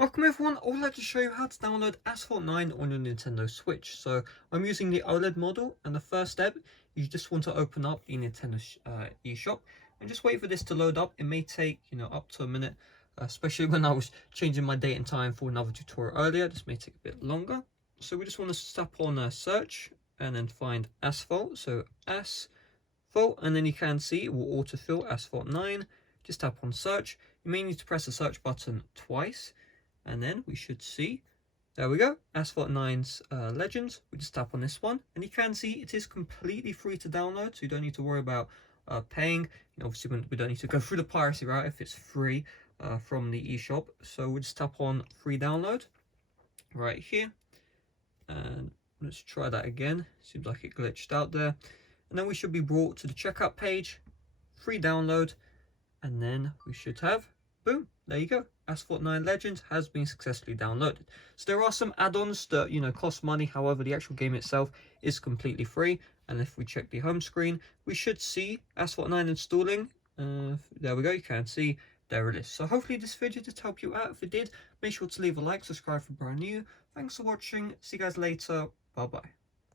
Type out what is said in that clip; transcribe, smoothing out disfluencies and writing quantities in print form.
Welcome everyone, I would like to show you how to download Asphalt 9 on your Nintendo Switch. So I'm using the OLED model, and the first step, you just want to open up the Nintendo eShop and just wait for this to load up. It may take, up to a minute, especially when I was changing my date and time for another tutorial earlier. This may take a bit longer. So we just want to tap on search and then find Asphalt. So Asphalt, and then you can see it will autofill Asphalt 9. Just tap on search. You may need to press the search button twice. And then we should see, there we go, Asphalt 9's Legends. We just tap on this one, and you can see it is completely free to download, so you don't need to worry about paying. Obviously, we don't need to go through the piracy route if it's free from the eShop. So we just tap on free download right here, and let's try that again. Seems like it glitched out there. And then we should be brought to the checkout page, free download, and then we should have, boom, there you go. Asphalt 9 Legends has been successfully downloaded. So there are some add-ons that, cost money. However, the actual game itself is completely free. And if we check the home screen, we should see Asphalt 9 installing. There we go. You can see there it is. So hopefully this video did help you out. If it did, make sure to leave a like, subscribe for brand new. Thanks for watching. See you guys later. Bye-bye.